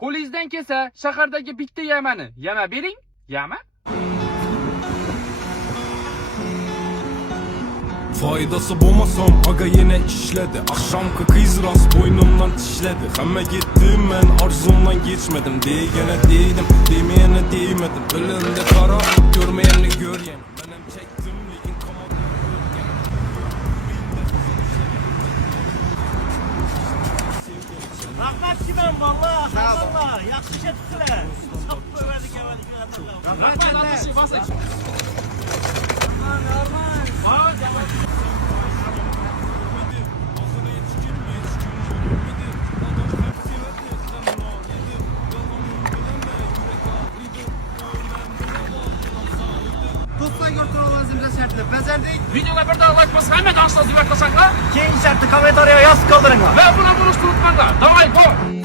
Qo'lingizdan kelsa, shahardagi bitta yamani yama bering. Yama? Faydası bo'lmasam aga yine işledi. Akşamki kız rast boynumdan tişledi. Hamma gittim ben arzumdan geçmedim. Degene değdim, demeyene değmedim. Ölümde kara, görmeyeni göryen. Benim çektim lekin kamadım. Rahmat kimem valla. Valla yaxshi ketdilar. Sappa verdik evvelki adamlar. Rahmat, basing. Do'stlar yurtlar ovozimizni shartni bajardik. Videoga bir daha like bosib, hamma danslar divar qilsanglar Keyingi shartni kommentariyaga yozib qoldiringlar. va buni unutmanglar. Давай, go!